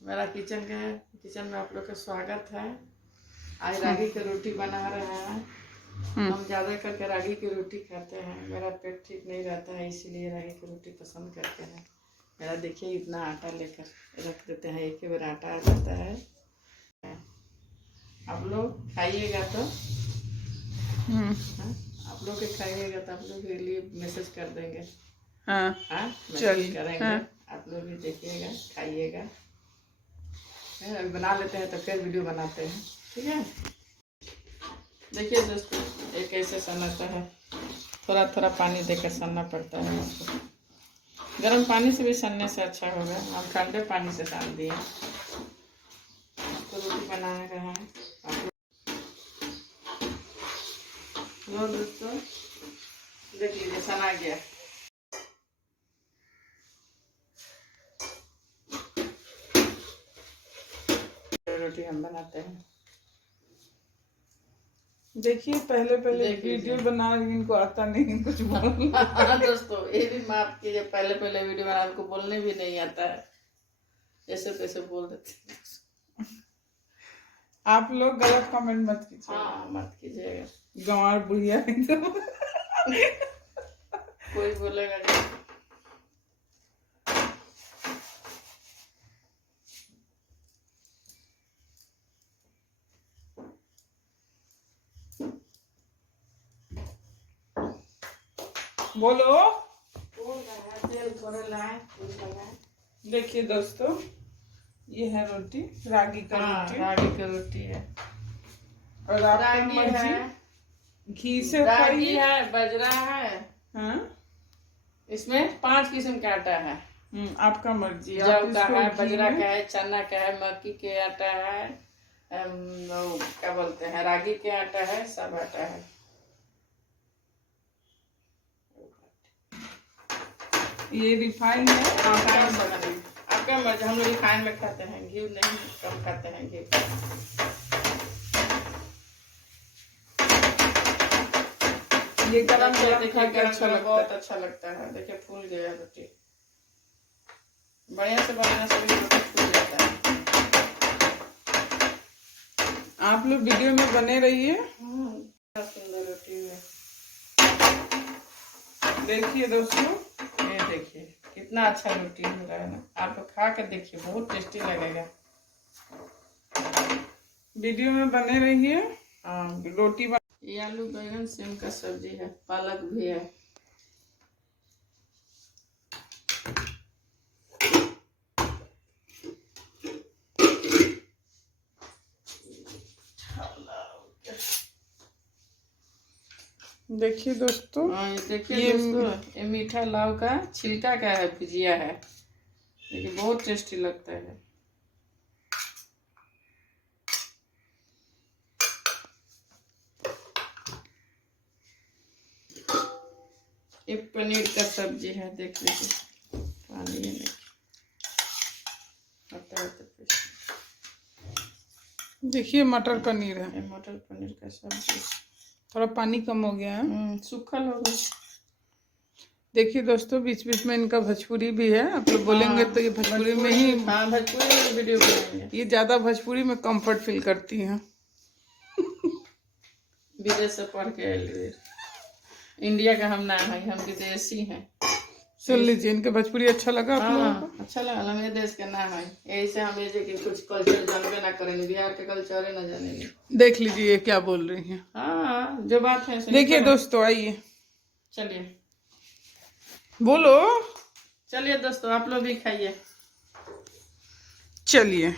मेरा किचन में आप लोग का स्वागत है। आज रागी की रोटी बना रहे हैं। हम ज़्यादा करके रागी की रोटी खाते हैं। मेरा पेट ठीक नहीं रहता है, इसीलिए रागी की रोटी पसंद करते हैं। मेरा देखिए इतना आटा लेकर रख देते हैं, एक ही बार आटा आ जाता है। आप लोग खाइएगा तो आप लोग के खाइएगा तो आप लोग के लिए मैसेज कर देंगे। मैसेज करेंगे। आप लोग भी देखिएगा, खाइएगा। अभी बना लेते हैं तो फिर वीडियो बनाते हैं, ठीक है। देखिए दोस्तों, ये कैसे सनाता है। थोड़ा थोड़ा पानी देकर सनना पड़ता है आपको। गर्म पानी से भी सनने से अच्छा होगा। हम ठंडे पानी से सान दिए। तो रोटी बना रहे हैं आप लोग। दोस्तों देख लीजिए, सना गया। रोटी हम बनाते हैं। देखिए पहले वीडियो बना रही, इनको आता नहीं कुछ बोलना। दोस्तों ये भी माफ कीजिए, पहले वीडियो बना, को बोलने भी नहीं आता है, ऐसे कैसे बोल देते। आप लोग गलत कमेंट मत कीजिए। हाँ मत कीजिएगा। गंवार बुढ़िया एकदम। कोई बोलेगा नहीं। बोलो। तेल थोड़ा लाए। देखिए दोस्तों, ये है रोटी, रागी का रोटी। रागी की रोटी है। और आपकी मर्जी, घी से रागी है, बजरा है। हाँ, इसमें 5 किस्म का आटा है। आपका मर्जी। जौ का है, बजरा का है, चना का है, मक्की के आटा है, क्या बोलते हैं, रागी के आटा है, सब आटा है। ये रिफाइन है। आपका मर्जी। हम लोग रिफाइन में खाते हैं, घी नहीं, कम खाते हैं घी। ये गरम देखिए गरम बहुत अच्छा लगता है। देखिए फूल गया रोटी। बढ़िया से बनाने से रोटी फूल जाता है। आप लोग वीडियो में बने रहिए। सुंदर रोटी है। देखिए दोस्तों, ये देखिए कितना अच्छा रोटी हो रहा है ना। आप लोग खा के देखिए, बहुत टेस्टी लगेगा। वीडियो में बने रहिए। रोटी ये आलू बैंगन सेम का सब्जी है, पालक भी है। देखिए दोस्तों, देखिए दोस्तों, ये मीठा लाव का छिलका का है, भुजिया है। देखिए बहुत टेस्टी लगता है। एक पनीर का सब्जी है, देख लीजिए। पानी नहीं आता है तो देखिए मटर पनीर है। ये मटर पनीर का सब्जी। थोड़ा पानी कम हो गया है, सूखल हो गया। देखिए दोस्तों, बीच बीच में इनका भोजपुरी भी है। आप लोग बोलेंगे तो ये भोजपुरी में ही। भोजपुरी में वीडियो बनाएंगे। ये ज्यादा भोजपुरी में कंफर्ट फील करती हैं। विदेश से पढ़ के आए, इंडिया का हम ना है, हम विदेशी हैं। सुन लीजिए, इनके भोजपुरी अच्छा लगा आप लोगों को? अच्छा लगा। हमें देश का ना है, यही से हम ये कि कुछ कल्चर जानबे ना करेंगे, बिहार के कल्चर ना जानेंगे। देख लीजिए ये क्या बोल रही हैं। हाँ जो बात है। देखिए दोस्तों, आइए, चलिए बोलो। चलिए दोस्तों, आप लोग भी खाइए। चलिए।